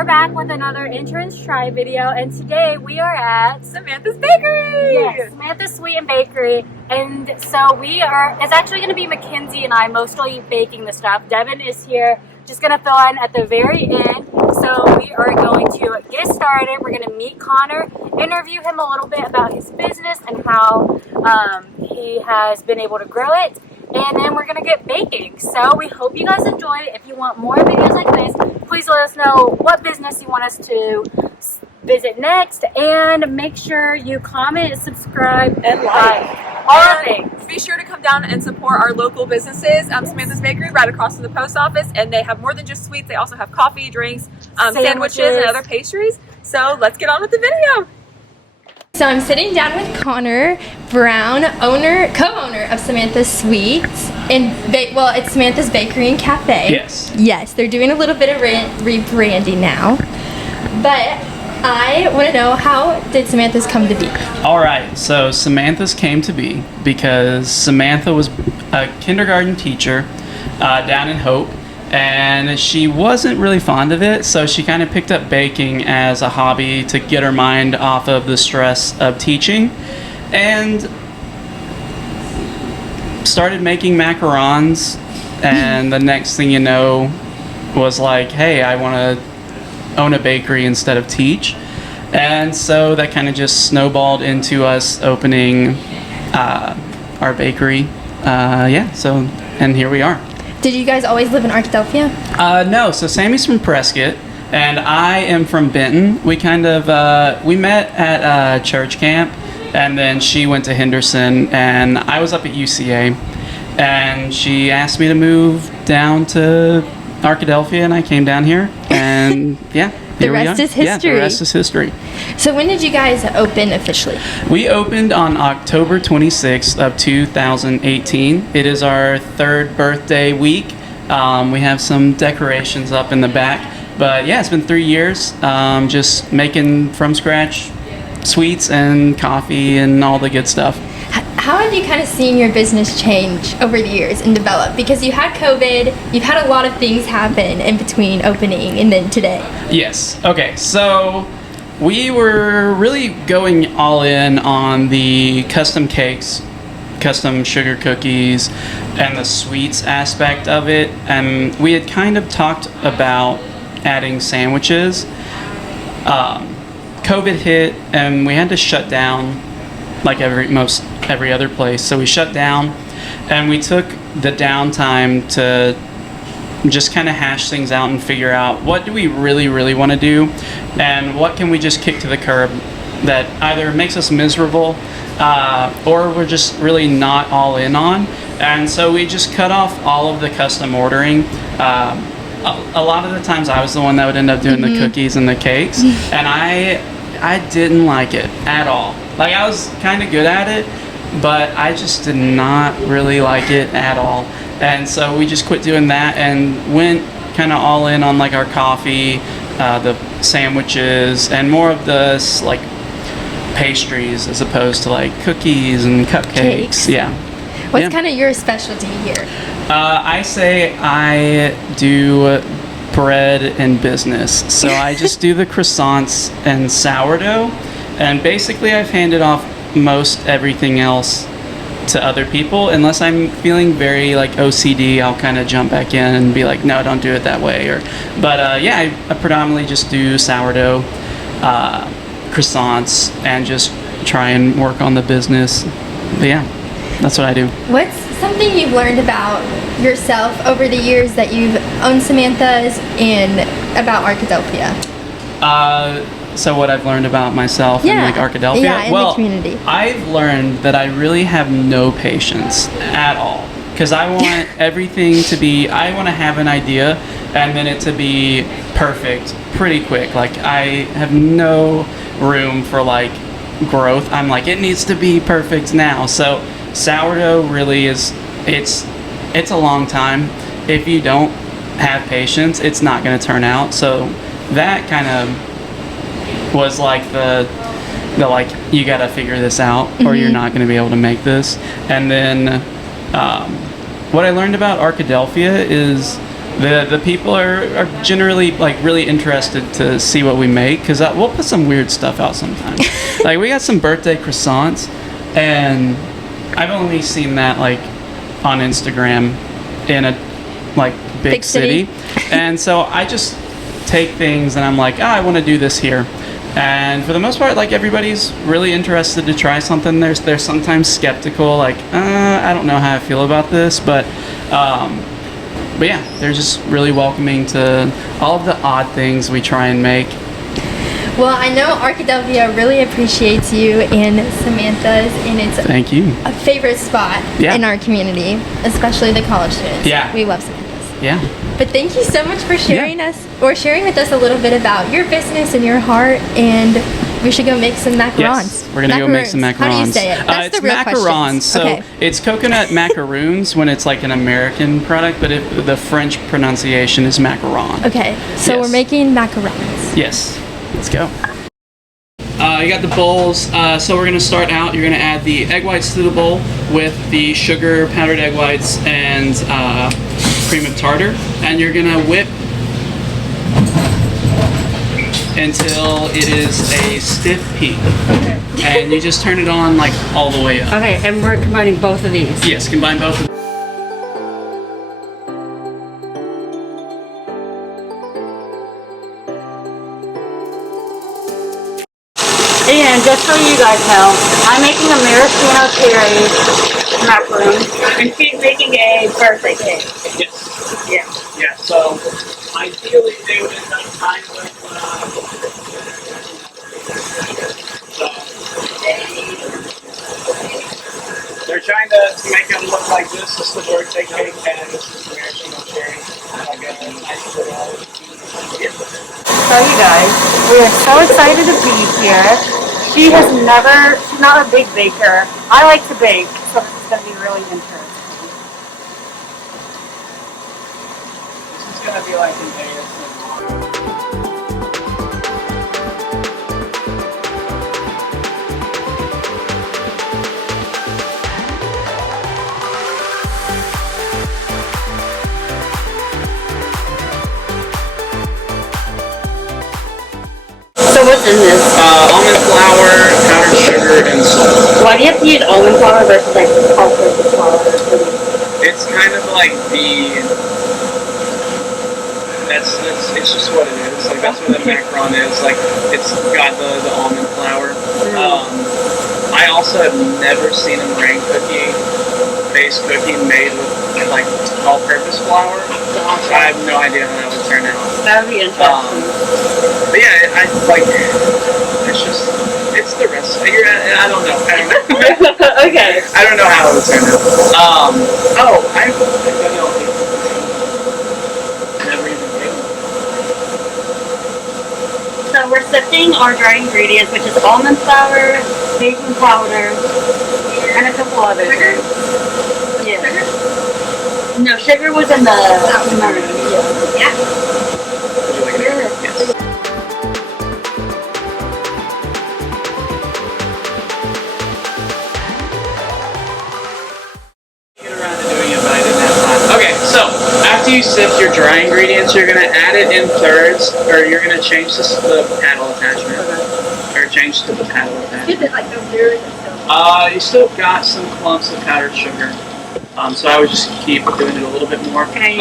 we're back with another Interns Try video, and today we are at Samantha's Bakery! Yes, Samantha's Sweet and Bakery. And so it's actually going to be MacKenzie and I mostly baking the stuff. Devin is here, just going to fill in at the very end. So we are going to get started. We're going to meet Conor, interview him a little bit about his business and how he has been able to grow it. And then we're going to get baking. So we hope you guys enjoyed it. If you want more videos like this, please let us know what business you want us to visit next. And make sure you comment, subscribe, and like. All the things. Be sure to come down and support our local businesses. Samantha's Bakery right across from the post office. And they have more than just sweets. They also have coffee, drinks, sandwiches, and other pastries. So let's get on with the video. So I'm sitting down with Conor Brown, co-owner of Samantha's Sweets, and it's Samantha's Bakery and Cafe. Yes. Yes, they're doing a little bit of rebranding now. But I want to know, how did Samantha's come to be? All right, so Samantha's came to be because Samantha was a kindergarten teacher down in Hope, and she wasn't really fond of it, so she kind of picked up baking as a hobby to get her mind off of the stress of teaching, and started making macarons. And the next thing you know was like, hey, I want to own a bakery instead of teach. And so that kind of just snowballed into us opening our bakery. And here we are. Did you guys always live in Arkadelphia? No, so Sammy's from Prescott, and I am from Benton. We kind of, we met at church camp, and then she went to Henderson, and I was up at UCA, and she asked me to move down to Arkadelphia, and I came down here, and yeah. The rest is history. Yeah, the rest is history. So when did you guys open officially? We opened on October 26th of 2018. It is our third birthday week. We have some decorations up in the back. But yeah, it's been 3 years just making from scratch sweets and coffee and all the good stuff. How have you kind of seen your business change over the years and develop? Because you had COVID, you've had a lot of things happen in between opening and then today. Yes. Okay, so we were really going all in on the custom cakes, custom sugar cookies, and the sweets aspect of it. And we had kind of talked about adding sandwiches. COVID hit and we had to shut down like every other place. So we shut down and we took the downtime to just kind of hash things out and figure out what do we really want to do and what can we just kick to the curb that either makes us miserable or we're just really not all in on. And so we just cut off all of the custom ordering. A lot of the times I was the one that would end up doing the cookies and the cakes, and I didn't like it at all. Like, I was kind of good at it, but I just did not really like it at all. And so we just quit doing that and went kind of all in on like our coffee, the sandwiches, and more of the like pastries as opposed to like cookies and cupcakes. Cakes. Yeah. What's kind of your specialty here? I say I do bread and business. So I just do the croissants and sourdough. And basically I've handed off most everything else to other people. Unless I'm feeling very like OCD, I'll kind of jump back in and be like, no, don't do it that way. But I predominantly just do sourdough, croissants, and just try and work on the business. But yeah, that's what I do. What's something you've learned about yourself over the years that you've owned Samantha's and about Arkadelphia? So what I've learned about myself and like Arkadelphia? Yeah, in the community. I've learned that I really have no patience at all. Because I want everything to be, I want to have an idea and then it to be perfect pretty quick. Like, I have no room for like growth. I'm like, it needs to be perfect now. So sourdough really is, it's a long time. If you don't have patience, it's not going to turn out. So that kind of was like the like, you got to figure this out or you're not going to be able to make this. And then what I learned about Arkadelphia is the people are generally like really interested to see what we make, because we'll put some weird stuff out sometimes. Like we got some birthday croissants, and I've only seen that like on Instagram in a like big city. And so I just take things and I'm like, I want to do this here. And for the most part, like everybody's really interested to try something. They're sometimes skeptical, like I don't know how I feel about this, but yeah, they're just really welcoming to all of the odd things we try and make. Well, I know Arkadelphia really appreciates you and Samantha's, and it's Thank you. a favorite spot in our community, especially the college students. Yeah. We love Samantha's. Yeah. But thank you so much for sharing sharing with us a little bit about your business and your heart, and we should go make some macarons. Yes, we're gonna go make some macarons. How do you say it? That's it's the real macarons. question. So Okay. it's coconut macaroons when it's like an American product, but the French pronunciation is macaron. Okay, so Yes. we're making macarons. Yes. Let's go. You got the bowls. So we're gonna start out. You're gonna add the egg whites to the bowl with the sugar, powdered egg whites, and cream of tartar, and you're gonna whip until it is a stiff heat. Okay. And you just turn it on like all the way up. Okay, and we're combining both of these. Yes, combine both of them. And just so you guys know, I'm making a maraschino cherry macaron, and she's making a birthday cake. Yes. Yeah. Yeah, so ideally they would end up kind of so they're trying to make them look like this is the birthday cake and this is the maraschino cherry. Like a nice little So you guys, we are so excited to be here. She's not a big baker. I like to bake, so this is going to be really interesting. This is gonna be like an ASMR. So what's in this? Almond flour, powdered sugar, and salt. Why do you have to use almond flour versus like all-purpose flour? It's kind of like it's just what it is. Like that's what the macaron is. Like it's got the almond flour. I also have never seen a meringue based cookie made with like all-purpose flour. So I have no idea how that would turn out. That would be interesting. But yeah, it's the recipe. I don't know. Okay. I don't know how it would turn out. I don't know. Never even made one. So we're sifting our dry ingredients, which is almond flour, baking powder, and a couple others. Sugar? Yeah. Sugar? No, sugar was in the meringue. Yeah. Would you like it? Yes. Get around to doing it, but I didn't have time. Okay, so after you sift your dry ingredients, you're gonna add it in thirds, or you're gonna change the paddle attachment, or change to the paddle attachment. Is it like no weird and stuff? You still got some clumps of powdered sugar, so I would just keep doing it a little bit more. Okay.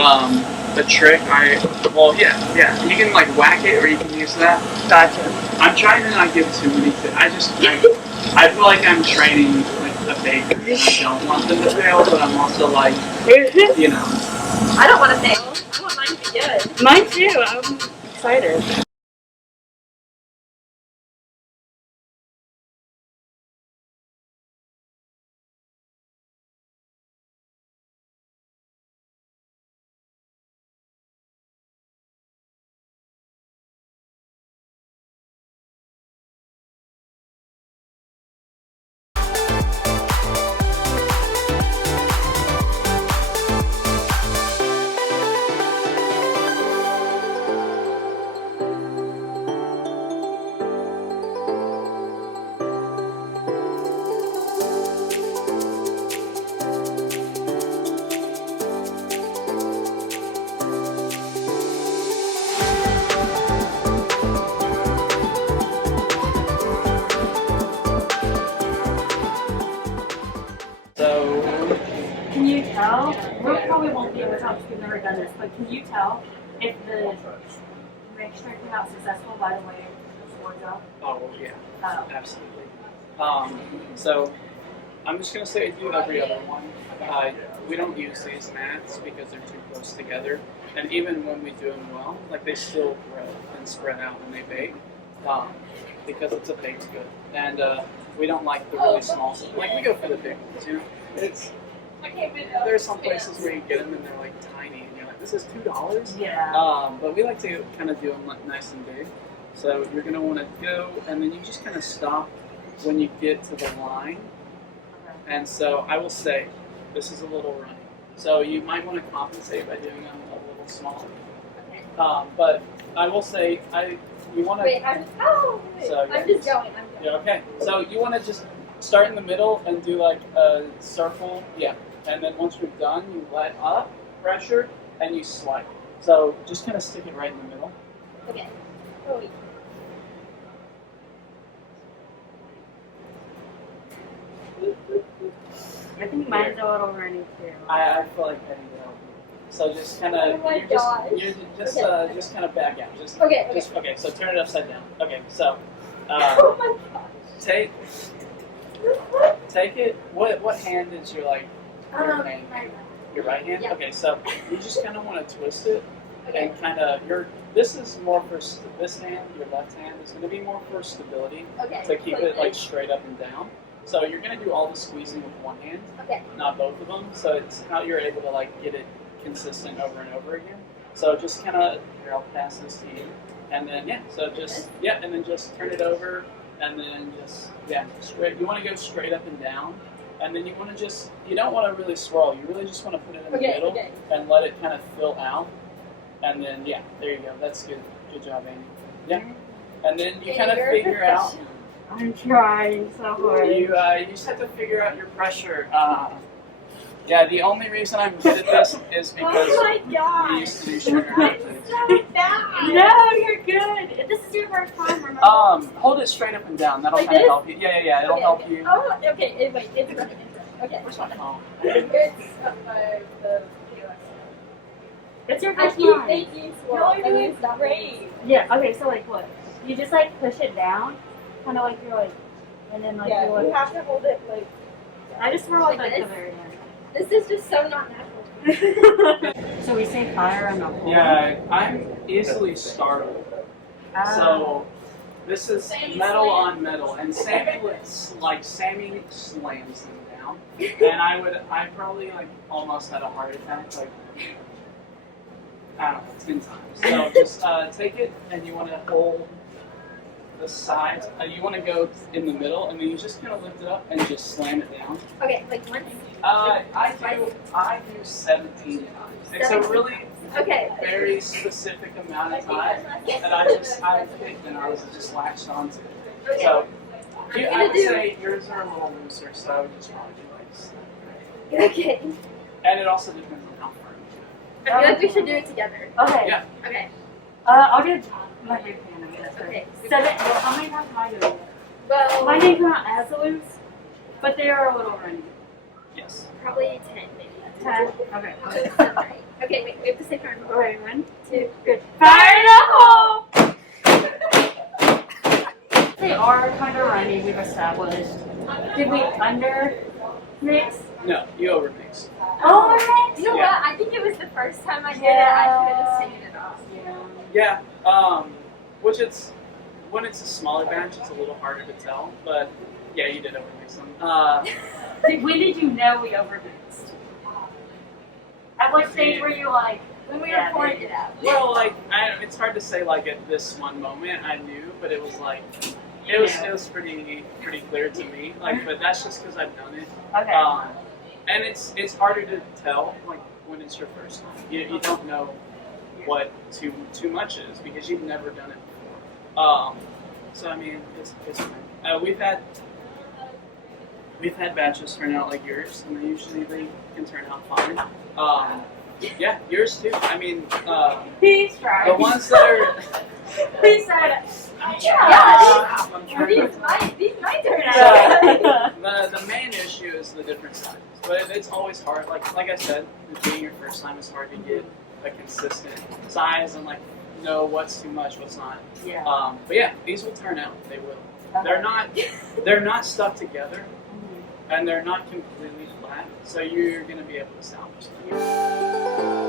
The trick, yeah, you can like whack it, or you can use that. Gotcha. I'm trying to not give too many tips. I feel like I'm training like a baker. I don't want them to fail, but I'm also like, you know. I don't want to fail. I want mine to be good. Mine too. I'm excited. obviously never done this, but can you tell if the mixture came out successful by the way the swords out? Oh, yeah. Oh. Absolutely. So I'm just going to say I do every other one. We don't use these mats because they're too close together. And even when we do them well, like they still grow and spread out when they bake because it's a baked good. And we don't like the really small stuff. Like we go for the big ones, you know? There are some places where you get them and they're like tiny and you're like, this is $2? Yeah. But we like to kind of do them like nice and big. So you're going to want to go and then you just kind of stop when you get to the line. And so I will say, this is a little runny. So you might want to compensate by doing them a little smaller. But I will say, you want to... Wait, I'm just going. Yeah, okay. So you want to just start in the middle and do like a circle. Yeah. And then once you're done, you let up, pressure, and you swipe. So just kind of stick it right in the middle. Okay. Oh, I think mine's a little runny too. I feel like I need to help you. So just kind of, Oh my gosh. just kind of back out. Okay. Okay. So turn it upside down. Okay. So Oh my god. take it. What hand is your like? Your hand? Your right hand. Yeah. Okay. So you just kind of want to twist it Okay. and kind of This is more for this hand. Your left hand is going to be more for stability Okay. to keep it like straight up and down. So you're going to do all the squeezing with one hand, Okay. not both of them. So it's how you're able to like get it consistent over and over again. So just kind of, here, I'll pass this to you. And then, and then just turn it over. And then straight. You want to go straight up and down. And then you want to you don't want to really swirl. You really just want to put it in the middle and let it kind of fill out. And then, there you go. That's good. Good job, Amy. Yeah. And then you kind of figure out. I'm trying so hard. You just have to figure out your pressure. The only reason I'm good at this is because we used to do sugar. No, you're good. This is your first time, remember? Hold it straight up and down. That'll Like kind of this? help you. Yeah. It'll help you. Oh, okay. Wait, it's running. Okay. Where's my phone? It's your I first keep time. thinking No, you're doing great. Yeah, okay, so like what? You just like push it down, kind of like you're like, and then like you're You like, have to hold it like. I just swirl like Like the this? very end. This is just so not natural. So we say fire on the whole. Yeah, I'm easily startled. So this is metal on metal, and Sammy slams them down, and I probably like almost had a heart attack, like I don't know, 10 times. So just take it, and you want to hold the sides. You want to go in the middle, and then you just kind of lift it up and just slam it down. Okay, like once. I do 17 times. It's a really very specific amount of time that I picked and I was just latched onto. So I would say yours are a little looser, so I would just probably do like Okay. and it also depends on how firm. I feel like we should do it together. Okay. Yeah. Okay. I'll do my big hand, I guess. Okay. 7. Well, how many times am I doing it? Well, My name's not as loose, but they are a little runny. Yes. probably 10 maybe. 10. Okay. Okay, wait, we have to say fire in the hole. Okay, 1, 2, Good. fire in the hole! They are kind of runny, we've established. Did we under mix? No, you overmix. Oh, You know Yeah. what? I think it was the first time I did it. I could have just taken it off. Yeah. Yeah. Which it's when it's a smaller batch, it's a little harder to tell. But yeah, you did overmix them. When did you know we overmixed? At what stage were you like, When we were pouring it out. Well, like it's hard to say. Like at this one moment, I knew, but it was like it was pretty clear to me. Like, but that's just because I've done it. okay. And it's harder to tell like when it's your first time. You don't know what too much is because you've never done it before. So I mean, it's fine. We've had batches turn out like yours, and they can turn out fine. Yeah, yours too. I mean, He's trying. the ones that are. He said, Yeah. I'm trying. These might turn out. The main issue is the different sizes, but it's always hard. Like I said, being your first first time, it's hard to get a consistent size and like know what's too much, what's not. Yeah. But yeah, these will turn out. They will. Okay. They're not stuck together, and they're not completely flat. So you're gonna be able to salvage them.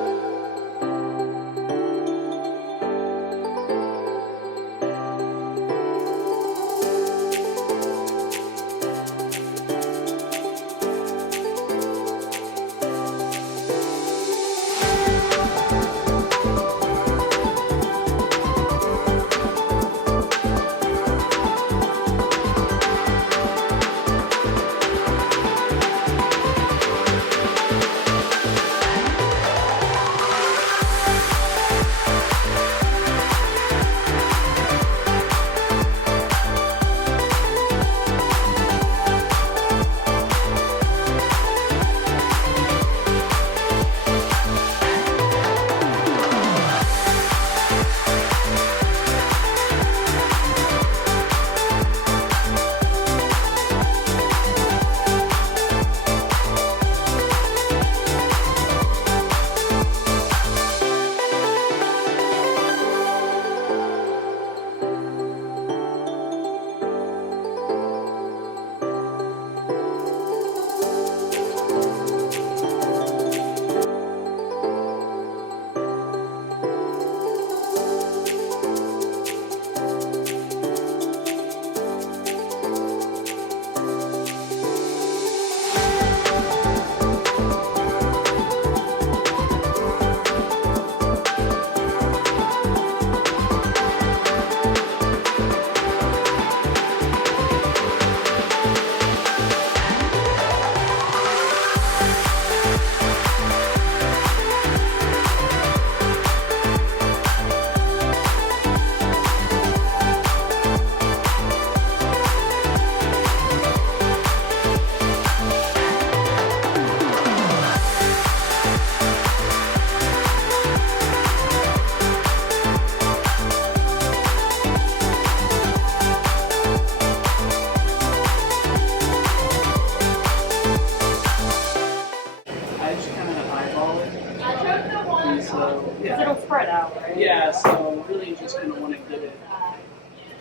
Because it'll spread out, right? Yeah, so really just going to want to get it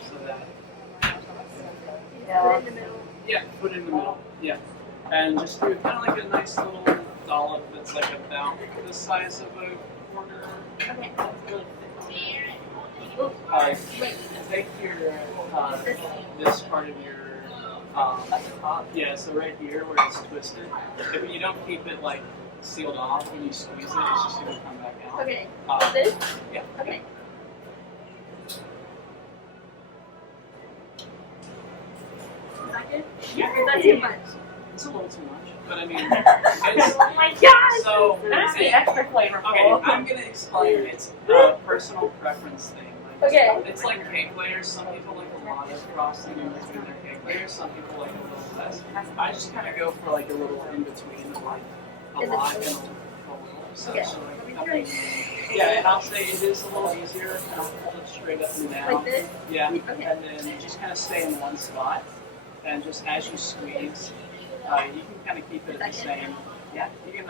so that, Yeah. yeah, put it in the middle, yeah. And just do kind of like a nice little dollop that's like about the size of a quarter. Okay. Take your, this part of your, yeah, so right here where it's twisted, if you don't keep it like sealed off when you squeeze it, it's just going to come back out. Okay. This? This? Yeah. Okay. Is that good? Yeah. Or is that too much? It's a little too much, but I mean, it's, Oh my gosh! so, That must be extra flavorful. okay, I'm going to explain. It's a personal preference thing. Like, Okay. it's like cake layers. Some people like a lot of frosting in between their cake layers. Some people like a little less. I just kind of go for like a little in between, like a lot and a little. So, Okay. so like Let me a couple. try. Yeah, and I'll say it is a little easier. I'll pull it straight up and down. Like this? Yeah, Okay. and then you just kind of stay in one spot, and just as you squeeze, you can kind of keep it at the same. Yeah, you can.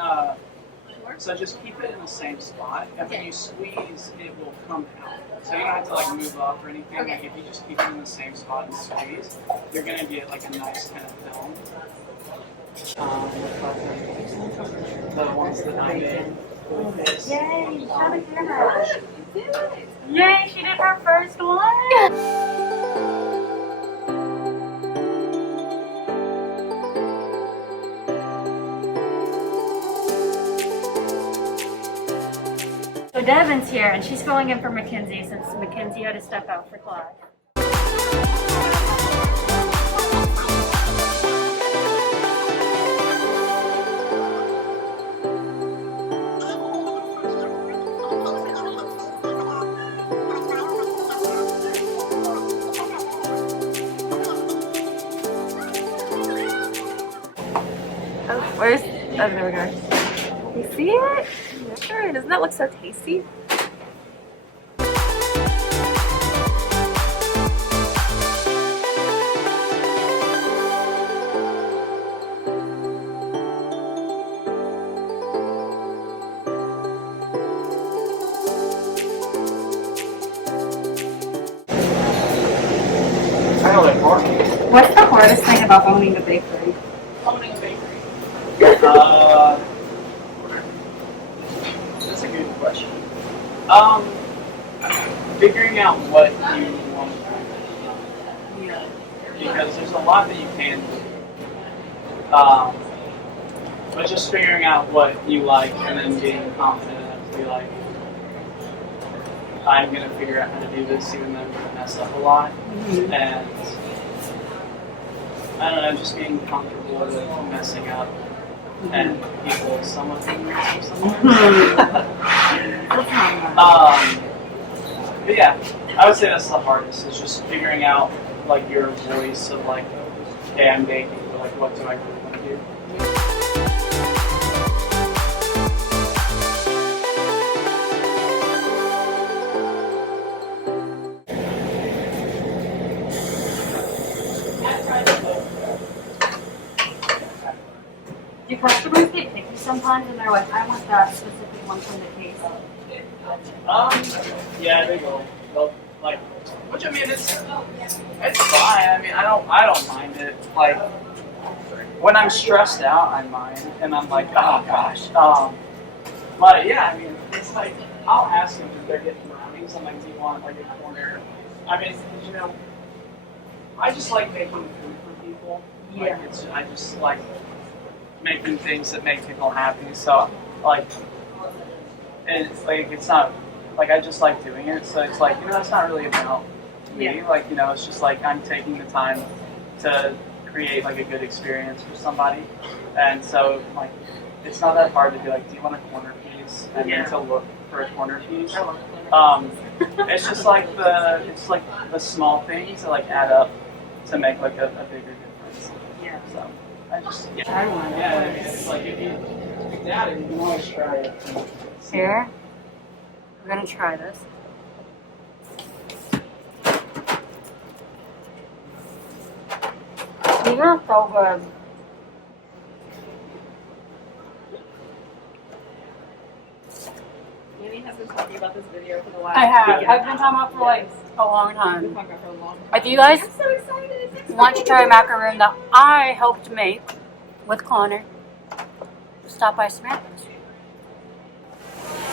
So just keep it in the same spot, and when Okay. you squeeze, it will come out. So you don't have to like move up or anything. Okay. Like if you just keep it in the same spot and squeeze, you're gonna get like a nice kind of film. The ones that I made. Yay! Shout out to her. Yay! She did her first one. So Devin's here, and she's filling in for MacKenzie since MacKenzie had to step out for class. Oh, where's? Oh, there we go. You see it? Sure. Doesn't that look so tasty? What's the hardest thing about owning a bakery? Owning a bakery. That's a good question. Figuring out what you want to do. Yeah. Because there's a lot that you can do. But just figuring out what you like and then being confident enough to be like, I'm going to figure out how to do this even though I'm going to mess up a lot. Mm-hmm. And I don't know, just being comfortable with messing up and people somewhat ignorant or something. But yeah, I would say that's the hardest, is just figuring out like your voice of like, okay, I'm baking, but like what do I really want to do? Do customers get picky sometimes and they're like, I want that specific one from the case? Yeah, they go. They'll, like, which I mean, it's fine. I mean, I don't mind it. Like, when I'm stressed out, I mind, and I'm like, oh gosh. But yeah, I mean, it's like I'll ask them if they're getting brownies. I'm like, do you want like a corner? I mean, you know, I just like making food for people. Yeah. Like, I just like making things that make people happy. So like. And it's like, it's not, like, I just like doing it, so it's like, you know, that's not really about me. Yeah. Like, you know, it's just like I'm taking the time to create like a good experience for somebody. And so like, it's not that hard to be like, do you want a corner piece? And then to look for a corner piece. It's just like the small things that like add up to make like a bigger difference. Yeah. So I just, I want it. yeah, it's like if you doubt it, you can always try it. Here, we're gonna try this. These are so good. Amy has been talking about this video for the last I have. week and a I've been half. talking about it for like a long We've time. been talking about it for a long time. If you guys I'm so excited. want to try a macaroon that I helped make with Connor, stop by Samantha's.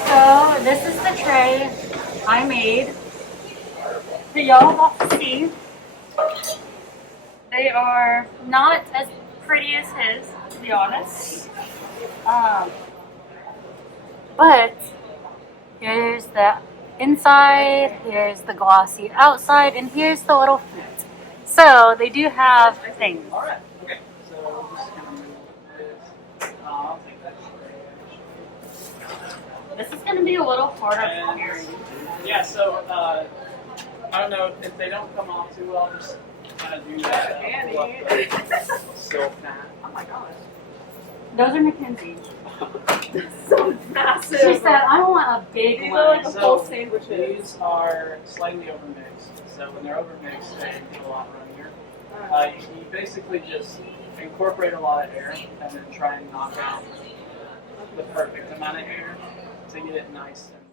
So this is the tray I made that y'all got to see. They are not as pretty as his, to be honest. But here's the inside, here's the glossy outside, and here's the little feet. So they do have things. All right. Okay. So we'll just kind of move this. I'll take that tray. This is going to be a little harder for And, you. yeah. So I don't know if they don't come off too well. Just kind of do that. Pull up the silk mat. Oh my gosh. Those are MacKenzie. So massive. She said, I want a big These one. are like a So full sandwiches. these are slightly overmixed. So when they're overmixed, they get a lot runnier. You basically just incorporate a lot of air and then try and knock out the perfect amount of air to get it nice and.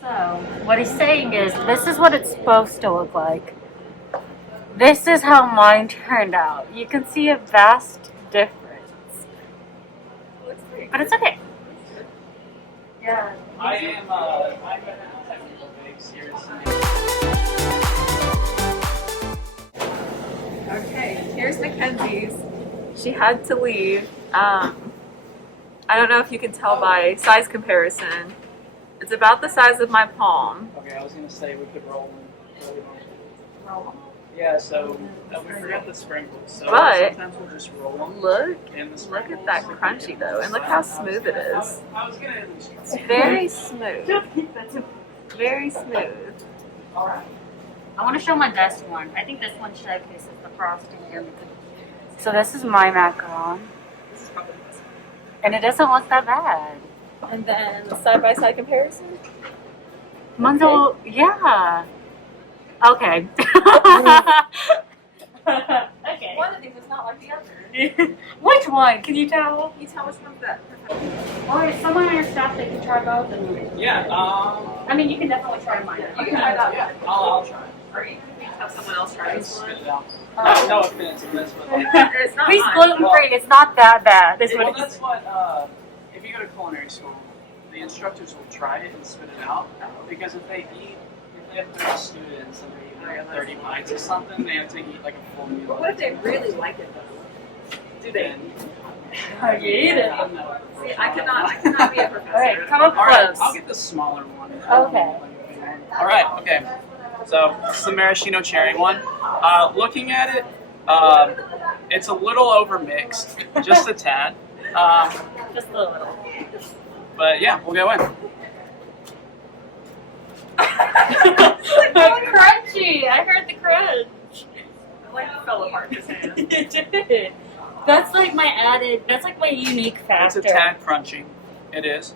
So, what he's saying is, this is what it's supposed to look like. This is how mine turned out. You can see a vast difference. But it's okay. Yeah. I'm a technical base here. Okay, here's Mackenzie's. She had to leave. I don't know if you can tell by size comparison. It's about the size of my palm. Okay, I was gonna say we could roll them. Roll 'em. Yeah, so we forgot the sprinkles. So But- sometimes we'll just roll them. Look, in the look sprinkles. at that crunchy though, and look how smooth it is. I was gonna at least try. It's very smooth. Very smooth. All right. I want to show my best one. I think this one showcases the frosting and the cookie. So this is my macaron, This is probably the best. and it doesn't look that bad. And then side by side comparison. Mine's a little, yeah. Okay. Okay. One of these is not like the other. Which one? Can you tell? Can you tell which one's that? Alright, someone on your staff that can try both. And Yeah. I mean, you can definitely try mine. You can try that Yeah. one. I'll try. Or you can have someone else try this Spit one. it out. No offense, but that's what. It's not He's mine. gluten free. It's not that bad. This Well, one. that's what. If you go to culinary school, the instructors will try it and spit it out because if they have 30 students and they eat like 30 bites or something, they have to eat like a full meal. But what if they really like it though? Do they? You eat it. See, I cannot be a professor. Alright, come up All right, close. I'll get the smaller one. Okay. All right. Okay. So this is the maraschino cherry one. Looking at it, it's a little overmixed, just a tad. Just a little. But yeah, we'll go in. Crunchy! I heard the crunch. Like it fell apart in his hand. It did. That's like my that's like my unique factor. It's a tad crunchy. It is.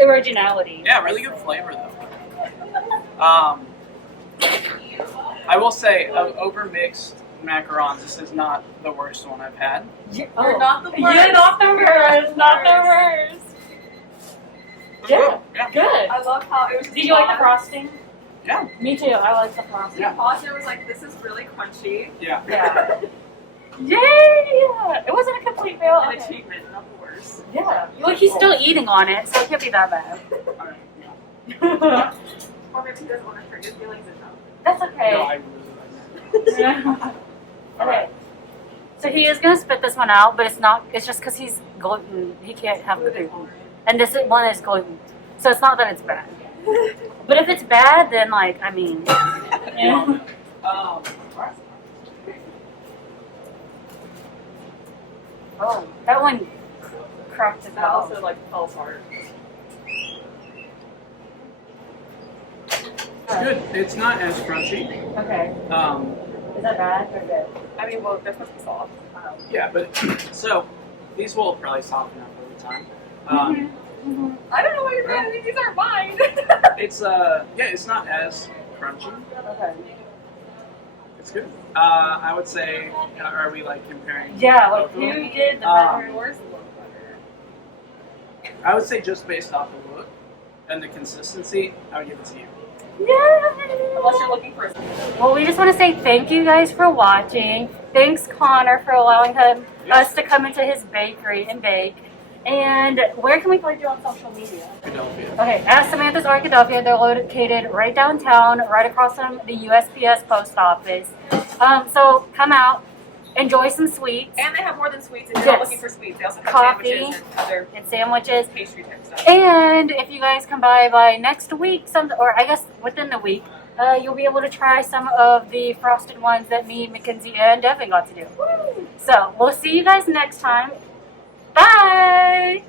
Originality. Yeah, really good flavor though. I will say, of overmixed macarons, this is not the worst one I've had. You're not the worst. You're not the worst. Not the worst. Yeah. Yeah. Good. I love how it was. Did you like the frosting? Yeah. Me too. I like the frosting. Yeah. Austin was like, "This is really crunchy." Yeah. Yeah. Yeah. It wasn't a complete fail. An Okay. achievement, not the worst. Yeah. Well, he's still eating on it, so it can't be that bad. All right. Yeah. Or maybe he doesn't want to hurt your feelings enough. That's okay. No, I really like that. Okay. So he is gonna spit this one out, but it's not. It's just because he's gluten. He can't have gluten, and this one is gluten. So it's not that it's bad. But if it's bad, then like I mean, yeah. Oh, that one cracked it That out. also like fell apart. Good. It's not as crunchy. Okay. Is that bad or good? I mean, well, they're supposed to be soft. Yeah, but so these will probably soften up over time. I don't know what you're doing. I mean, these aren't mine. It's yeah, it's not as crunchy. Okay. It's good. I would say, are we like comparing? Yeah, like both of who them? did the Um, better? Yours look better. I would say just based off the look and the consistency, I would give it to you. Unless you're looking for a Well, we just want to say thank you guys for watching. Thanks, Connor, for allowing us to come into his bakery and bake. And where can we find you on social media? Philadelphia. Okay, at Samantha's Arkadelphia, they're located right downtown, right across from the USPS post office. So come out, enjoy some sweets And they have more than sweets. If you're Yes. not looking for sweets, they also have Coffee. sandwiches and other and sandwiches. pastry type stuff. And if you guys come by next week, or I guess within the week, you'll be able to try some of the frosted ones that me, MacKenzie, and Devin got to do. So we'll see you guys next time. Bye!